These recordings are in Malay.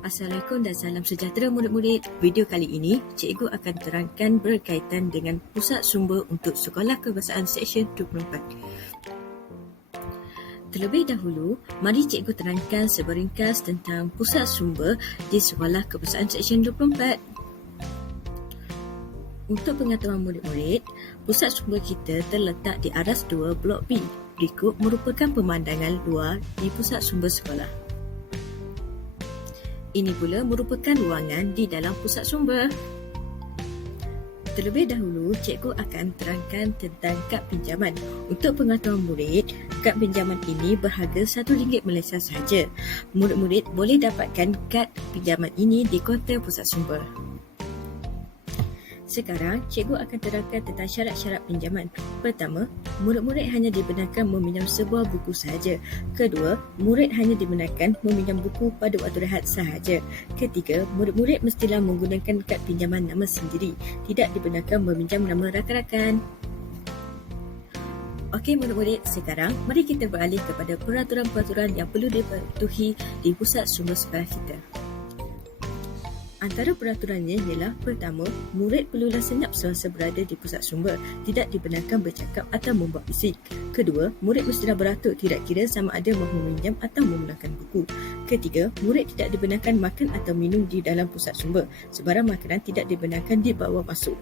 Assalamualaikum dan salam sejahtera murid-murid. Video kali ini, cikgu akan terangkan berkaitan dengan pusat sumber untuk Sekolah Kebangsaan Seksyen 24. Terlebih dahulu, mari cikgu terangkan seberingkas tentang pusat sumber di Sekolah Kebangsaan Seksyen 24. Untuk pengetahuan murid-murid, pusat sumber kita terletak di aras 2 Blok B. Berikut merupakan pemandangan luar di pusat sumber sekolah. Ini pula merupakan ruangan di dalam pusat sumber. Terlebih dahulu, cikgu akan terangkan tentang kad pinjaman. Untuk pengetahuan murid, kad pinjaman ini berharga RM1 Malaysia sahaja. Murid-murid boleh dapatkan kad pinjaman ini di kaunter pusat sumber. Sekarang, cikgu akan terangkan tentang syarat-syarat pinjaman. Pertama, murid-murid hanya dibenarkan meminjam sebuah buku sahaja. Kedua, murid hanya dibenarkan meminjam buku pada waktu rehat sahaja. Ketiga, murid-murid mestilah menggunakan kad pinjaman nama sendiri. Tidak dibenarkan meminjam nama rakan-rakan. Okey murid-murid, sekarang mari kita beralih kepada peraturan-peraturan yang perlu dipatuhi di pusat sumber sekolah kita. Antara peraturannya ialah pertama, murid perlulah senyap semasa berada di pusat sumber, tidak dibenarkan bercakap atau membuat bising. Kedua, murid mestilah beratur tidak kira sama ada mahu meminjam atau memulangkan buku. Ketiga, murid tidak dibenarkan makan atau minum di dalam pusat sumber. Sebarang makanan tidak dibenarkan dibawa masuk.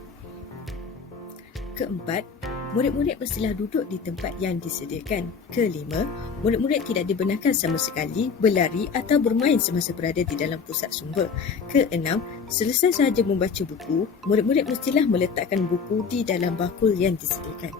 Keempat, murid-murid mestilah duduk di tempat yang disediakan. Kelima, murid-murid tidak dibenarkan sama sekali berlari atau bermain semasa berada di dalam pusat sumber. Keenam, selesai sahaja membaca buku, murid-murid mestilah meletakkan buku di dalam bakul yang disediakan.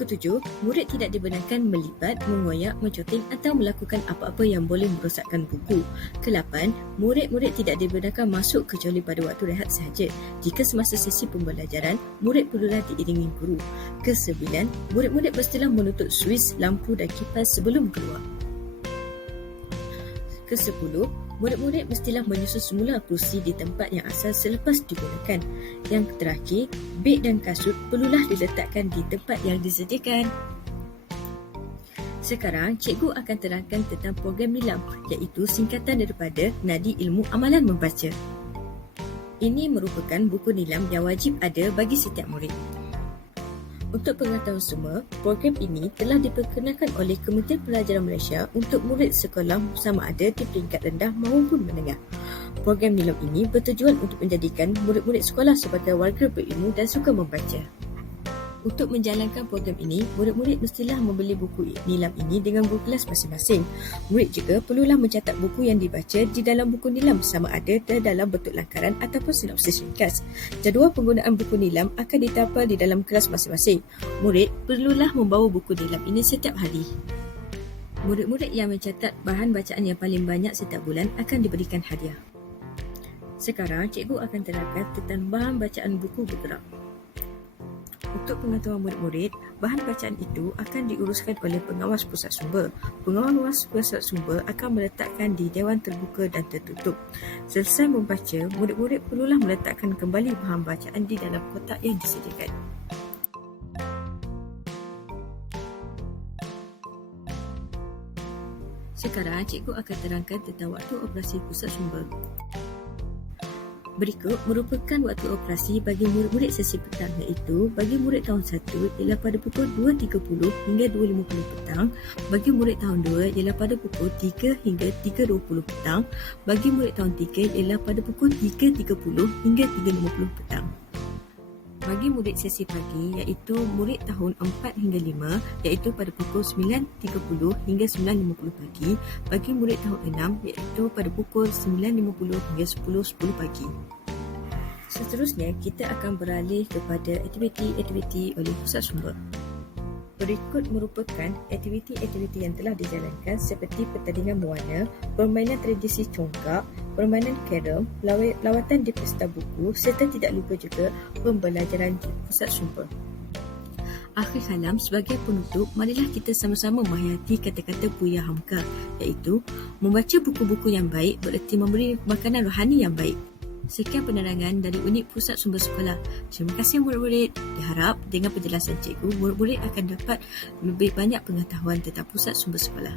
Ketujuh, murid tidak dibenarkan melipat, mengoyak, mencoting atau melakukan apa-apa yang boleh merosakkan buku. Kelapan, murid-murid tidak dibenarkan masuk kecuali pada waktu rehat sahaja. Jika semasa sesi pembelajaran, murid perlulah diiringi guru. Kesembilan, murid-murid mestilah menutup suis, lampu dan kipas sebelum keluar. Kesepuluh, murid-murid mestilah menyusun semula kerusi di tempat yang asal selepas digunakan. Yang terakhir, beg dan kasut perlulah diletakkan di tempat yang disediakan. Sekarang, cikgu akan terangkan tentang program NILAM, iaitu singkatan daripada Nadi Ilmu Amalan Membaca. Ini merupakan buku NILAM yang wajib ada bagi setiap murid. Untuk pengetahuan semua, program ini telah diperkenalkan oleh Kementerian Pelajaran Malaysia untuk murid sekolah sama ada di peringkat rendah maupun menengah. Program NILAM ini bertujuan untuk menjadikan murid-murid sekolah sebagai warga berilmu dan suka membaca. Untuk menjalankan program ini, murid-murid mestilah membeli buku NILAM ini dengan guru kelas masing-masing. Murid juga perlulah mencatat buku yang dibaca di dalam buku NILAM sama ada dalam bentuk langkaran ataupun sinopsis ringkas. Jadual penggunaan buku NILAM akan ditapal di dalam kelas masing-masing. Murid perlulah membawa buku NILAM ini setiap hari. Murid-murid yang mencatat bahan bacaan yang paling banyak setiap bulan akan diberikan hadiah. Sekarang, cikgu akan terangkan tentang bahan bacaan buku bergerak. Untuk pengetahuan murid-murid, bahan bacaan itu akan diuruskan oleh pengawas pusat sumber. Pengawas pusat sumber akan meletakkan di dewan terbuka dan tertutup. Selesai membaca, murid-murid perlulah meletakkan kembali bahan bacaan di dalam kotak yang disediakan. Sekarang, cikgu akan terangkan tentang waktu operasi pusat sumber. Berikut merupakan waktu operasi bagi murid-murid sesi petang, iaitu bagi murid tahun 1 ialah pada pukul 2.30 hingga 2.50 petang, bagi murid tahun 2 ialah pada pukul 3 hingga 3.20 petang, bagi murid tahun 3 ialah pada pukul 3.30 hingga 3.50 petang. Bagi murid sesi pagi iaitu murid tahun 4 hingga 5 iaitu pada pukul 9.30 hingga 9.50 pagi, bagi murid tahun 6 iaitu pada pukul 9.50 hingga 10.10 pagi. Seterusnya, kita akan beralih kepada aktiviti-aktiviti oleh pusat sumber. Berikut merupakan aktiviti-aktiviti yang telah dijalankan seperti pertandingan mewarna, permainan tradisi congkak, permainan carrom, lawatan di pesta buku serta tidak lupa juga pembelajaran di pusat sumber. Akhir kalam, sebagai penutup, marilah kita sama-sama menghayati kata-kata Buya Hamka, iaitu membaca buku-buku yang baik bererti memberi makanan rohani yang baik. Sekian penerangan dari unit pusat sumber sekolah. Terima kasih murid-murid. Diharap dengan penjelasan cikgu, murid-murid akan dapat lebih banyak pengetahuan tentang pusat sumber sekolah.